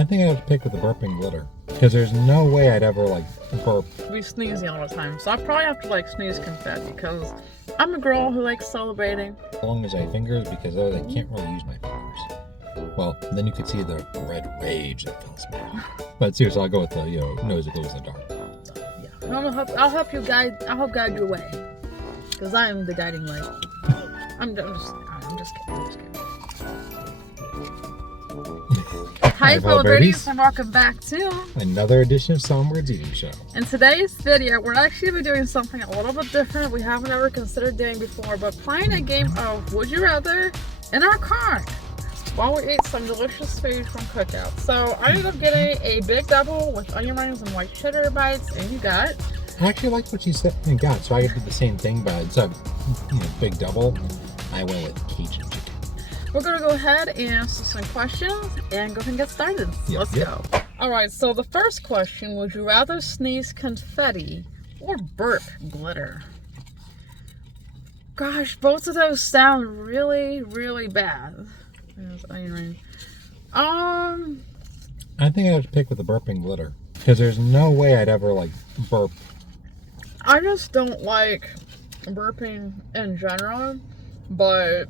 I think I have to pick with the burping glitter. Because there's no way I'd ever, like, burp. We sneezing all the time, so I probably have to, like, sneeze confetti, because I'm a girl who likes celebrating. As long as I have fingers, because otherwise I can't really use my fingers. Well, then you could see the red rage that fills me. But seriously, I'll go with the, nose that glows in the dark. Yeah, I'll help you guide. I'll help guide your way, because I am the guiding light. I'm just kidding. Hi, fellow birdies, and welcome back to another edition of SongByrd's Eating Show. In today's video, we're actually be doing something a little bit different we haven't ever considered doing before, but playing a game of Would You Rather in our car while we eat some delicious food from Cookout. So I ended up getting a big double with onion rings and white cheddar bites, and you got... I actually liked what you said and got, so I did the same thing, but instead of big double, I went with Cajun chicken. We're going to go ahead and answer some questions and go ahead and get started. Let's go. Alright, so the first question, would you rather sneeze confetti or burp glitter? Gosh, both of those sound really, really bad. There's onion ring. I think I have to pick with the burping glitter. Because there's no way I'd ever, like, burp. I just don't like burping in general, but...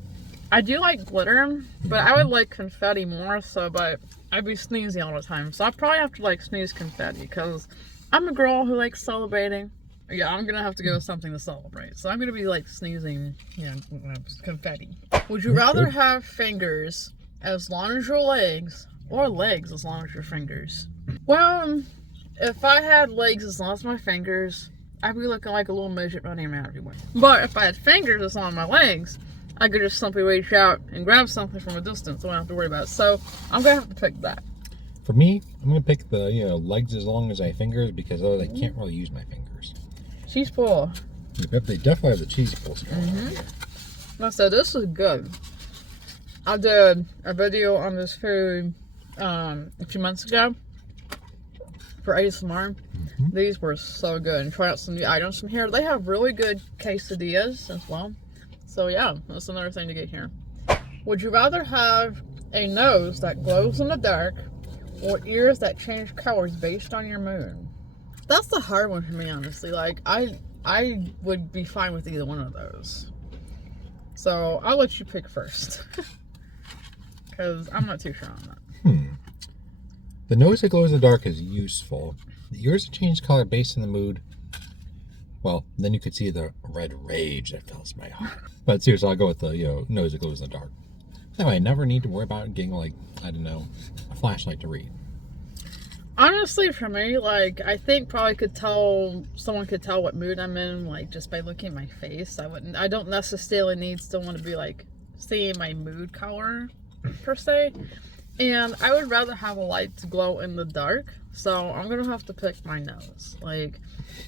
I do like glitter, but I would like confetti more so, but I'd be sneezing all the time. So I probably have to like sneeze confetti because I'm a girl who likes celebrating. Yeah, I'm going to have to go with something to celebrate. So I'm going to be like sneezing, confetti. Would you rather have fingers as long as your legs or legs as long as your fingers? Well, if I had legs as long as my fingers, I'd be looking like a little midget running around everywhere. But if I had fingers as long as my legs, I could just simply reach out and grab something from a distance. So I don't have to worry about it. So I'm going to have to pick that. For me, I'm going to pick the, legs as long as I have fingers because otherwise I can't really use my fingers. Cheese pull. Yep, they definitely have the cheese pulls going on here. So this is good. I did a video on this food a few months ago for ASMR. These were so good. And try out some new items from here. They have really good quesadillas as well. So yeah, that's another thing to get here. Would you rather have a nose that glows in the dark or ears that change colors based on your mood? That's the hard one for me, honestly. Like, I would be fine with either one of those. So I'll let you pick first. Because I'm not too sure on that. The nose that glows in the dark is useful. The ears that change color based on the mood. Well, then you could see the red rage that fills my heart. But seriously, I'll go with the, nose that glows in the dark. That way I never need to worry about getting, like, I don't know, a flashlight to read. Honestly, for me, like, I think probably someone could tell what mood I'm in, like, just by looking at my face. I don't necessarily need someone to be, like, seeing my mood color, per se. And I would rather have a light to glow in the dark. So I'm going to have to pick my nose. Like,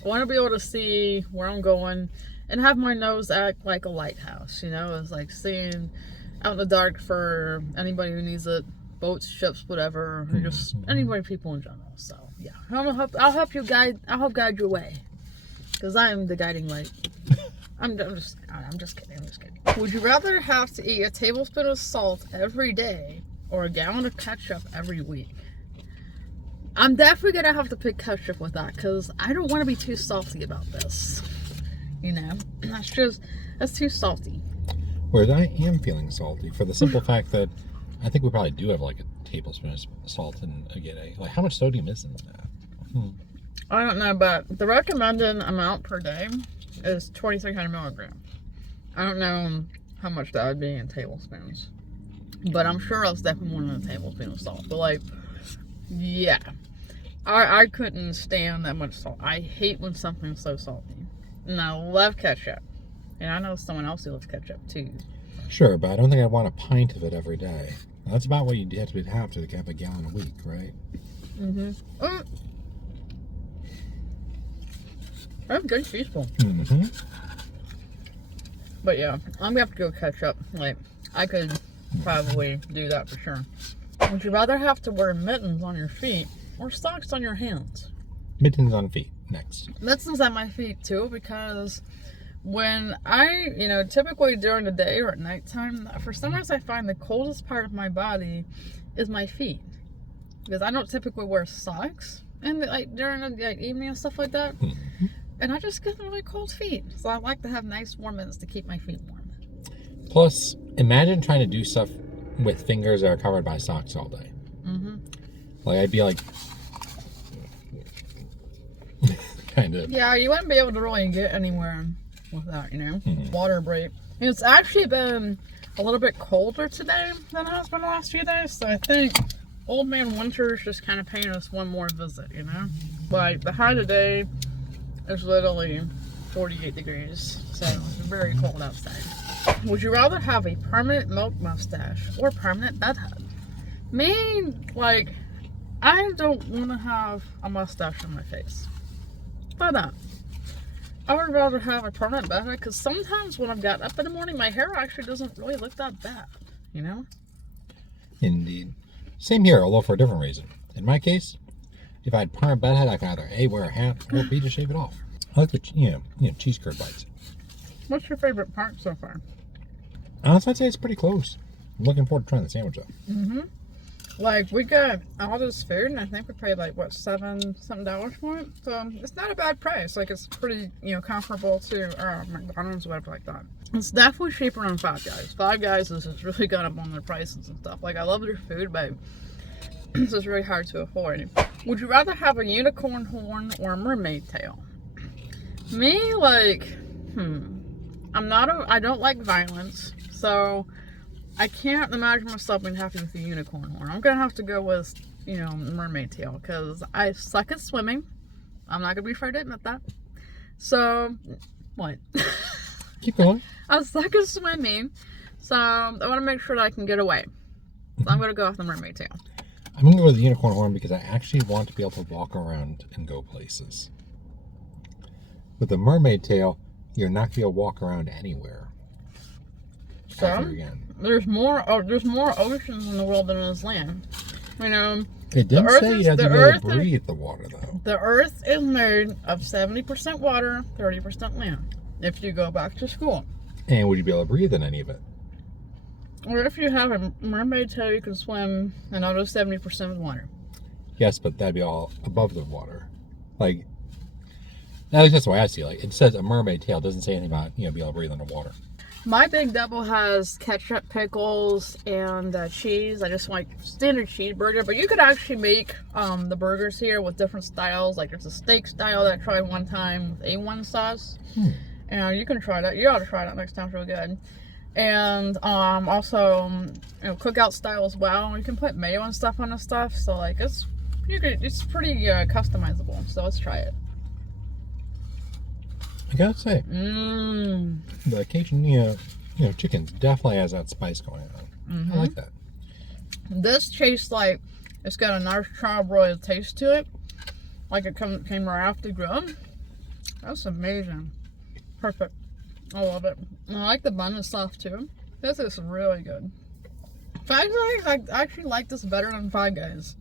I want to be able to see where I'm going and have my nose act like a lighthouse, It's like seeing out in the dark for anybody who needs it, boats, ships, whatever, or just people in general. So yeah, I'll help guide your way because I am the guiding light. I'm just kidding. Would you rather have to eat a tablespoon of salt every day or a gallon of ketchup every week? I'm definitely going to have to pick ketchup with that because I don't want to be too salty about this. That's too salty. Whereas I am feeling salty for the simple fact that I think we probably do have like a tablespoon of salt in a g'day. Like, how much sodium is in that? I don't know, but the recommended amount per day is 2,300 milligrams. I don't know how much that would be in tablespoons, but I'm sure that's definitely more than a tablespoon of salt. But like, yeah, I couldn't stand that much salt. I hate when something's so salty. And I love ketchup. And I know someone else who loves ketchup too. Sure, but I don't think I want a pint of it every day. That's about what you have to have a gallon a week, right? That's a good teaspoon. But yeah, I'm gonna have to go ketchup. Like, I could probably do that for sure. Would you rather have to wear mittens on your feet or socks on your hands? Mittens on feet. Next. Mittens on my feet too, because when I, typically during the day or at nighttime, for some reason I find the coldest part of my body is my feet. because I don't typically wear socks and like during the like, evening and stuff like that. Mhm. And I just get really cold feet, so I like to have nice warm mints to keep my feet warm. Plus, imagine trying to do stuff with fingers that are covered by socks all day. Mm-hmm. Like, I'd be like, kind of. Yeah, you wouldn't be able to really get anywhere with that, you know. Mhm. Water break. And it's actually been a little bit colder today than it has been the last few days, so I think Old Man Winter is just kind of paying us one more visit, you know. Like the high today is literally 48 degrees, so it's very cold outside. Would you rather have a permanent milk mustache or permanent bedhead? Me, like, I don't want to have a mustache on my face. Why not? I would rather have a permanent bedhead because sometimes when I've gotten up in the morning, my hair actually doesn't really look that bad, you know? Indeed. Same here, although for a different reason. In my case, if I had permanent bedhead, I could either A, wear a hat, or B, just shave it off. I like the cheese curd bites. What's your favorite part so far? Honestly, I'd say it's pretty close. I'm looking forward to trying the sandwich though. Mm-hmm. Like, we got all this food, and I think we paid like, what, $7 for it? So, it's not a bad price. Like, it's pretty, comparable to McDonald's or whatever like that. It's definitely cheaper than Five Guys. Five Guys has just really got up on their prices and stuff. Like, I love their food, but it's just really hard to afford. Would you rather have a unicorn horn or a mermaid tail? Me, like, I don't like violence, so I can't imagine myself being happy with a unicorn horn. I'm gonna have to go with, mermaid tail, because I suck at swimming. I'm not gonna be afraid to admit that. So, what? Keep going. I suck at swimming, so I want to make sure that I can get away. So I'm gonna go with the mermaid tail. I'm going to go with the unicorn horn because I actually want to be able to walk around and go places. With the mermaid tail, you're not going to walk around anywhere. So, Ever again. there's more oceans in the world than is land. It didn't say you had to be able to breathe the water, though. The Earth is made of 70% water, 30% land. If you go back to school. And would you be able to breathe in any of it? Or if you have a mermaid tail, you can swim another 70% of water. Yes, but that'd be all above the water. Like, at least that's the way I see it. Like, it says a mermaid tail. It doesn't say anything about, being able to breathe underwater. My Big Double has ketchup, pickles, and cheese. I just like standard cheeseburger, but you could actually make the burgers here with different styles. Like there's a steak style that I tried one time with A1 sauce. And you can try that. You ought to try that next time. It's real good. And also, Cookout style as well. You can put mayo and stuff on the stuff. So like it's pretty customizable. So let's try it. I gotta say, the Cajun, chicken definitely has that spice going on. I like that. This tastes like it's got a nice charbroiled taste to it, like it came right after grilled. That's amazing. Perfect. I love it. And I like the bun and stuff too. This is really good. Five Guys, I actually like this better than Five Guys.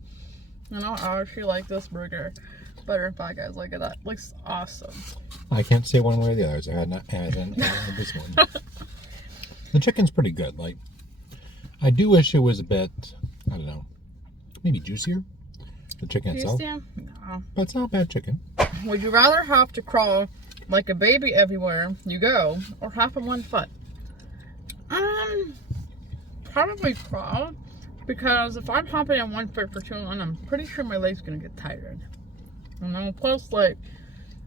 I actually like this burger better than Five Guys. Look at that. Looks awesome. I can't say one way or the other. So I hadn't had this one. The chicken's pretty good. Like, I do wish it was a bit, I don't know, maybe juicier. The chicken itself. No. But it's not bad chicken. Would you rather have to crawl like a baby everywhere you go, or hop on one foot? Probably crawl, because if I'm hopping on one foot for too long, I'm pretty sure my leg's gonna get tired. Plus, like,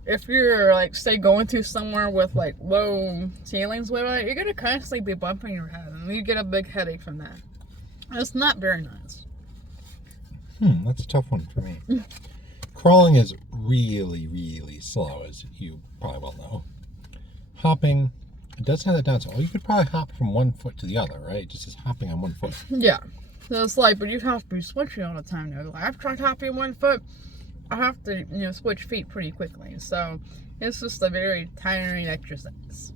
if you're like, say, going to somewhere with like low ceilings, you're gonna constantly be bumping your head, and you get a big headache from that. It's not very nice. That's a tough one for me. Crawling is really, really slow, as you probably well know. Hopping, it doesn't have that down, so you could probably hop from one foot to the other, right? Just as hopping on one foot. Yeah. So it's like, but you have to be switching all the time though. Like, I've tried hopping on one foot, I have to, switch feet pretty quickly. So it's just a very tiring exercise.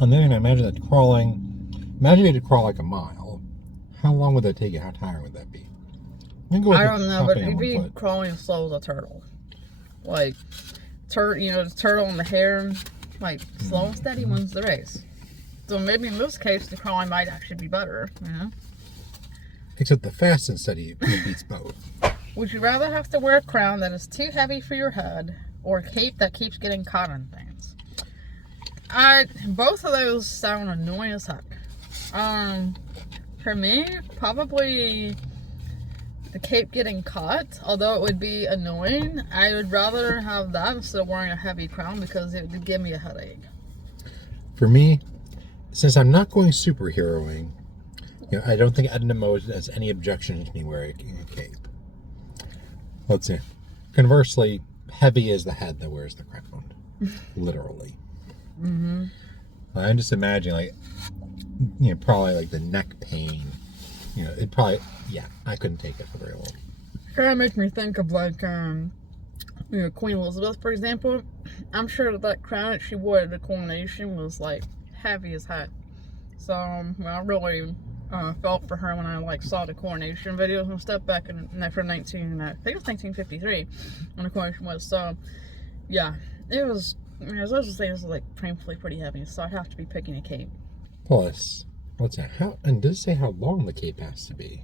And then imagine you had to crawl like a mile. How long would that take you? How tiring would that be? I don't know, but you'd be crawling as slow as a turtle. Like, the turtle and the hare, like, slow and steady wins the race. So maybe in this case, the crawling might actually be better, Except the fast and steady beats both. Would you rather have to wear a crown that is too heavy for your head, or a cape that keeps getting caught in things? Both of those sound annoying as heck. For me, probably the cape getting caught, although it would be annoying. I would rather have that instead of wearing a heavy crown because it would give me a headache. For me, since I'm not going superheroing, I don't think Edna Mode has any objection to me wearing a cape. Let's see. Conversely, heavy is the head that wears the crown. Literally. Mm-hmm. I'm just imagining, probably like the neck pain. It probably, I couldn't take it for very long. It kind of makes me think of Queen Elizabeth, for example. I'm sure that crown that she wore at the coronation was heavy as heck. So I really felt for her when I saw the coronation videos and stuff back in for I think it was 1953 when the coronation was. So yeah, it was. Those things were painfully pretty heavy, so I'd have to be picking a cape. Plus, what's that? And does it say how long the cape has to be?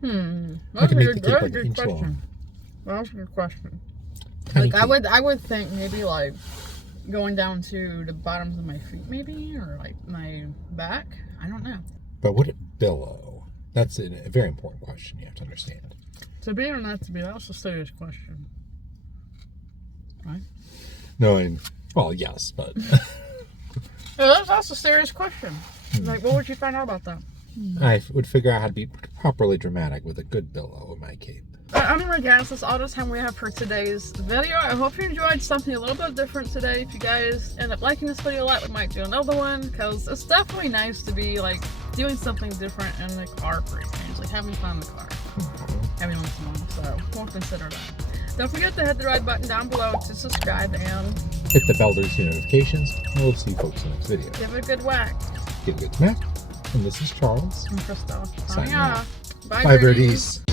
That's a good question. That's a good question. I would think maybe going down to the bottoms of my feet, maybe, or my back. I don't know. But would it billow? That's a very important question you have to understand. To be or not to be, that's a serious question. Right? No, well, yes, but... that's a serious question. What would you find out about that? I would figure out how to be properly dramatic with a good billow in my cape. Anyway, guys, that's all the time we have for today's video. I hope you enjoyed something a little bit different today. If you guys end up liking this video a lot, we might do another one, because it's definitely nice to be doing something different in the car for a change, having fun in the car every once in a while. So we'll consider that. Don't forget to hit the red button down below to subscribe and hit the bell to receive notifications. And we'll see you folks in the next video. Give it a good whack. Give it a good smack. And this is Charles. And Crystal. Signing off. Bye, Bye, birdies.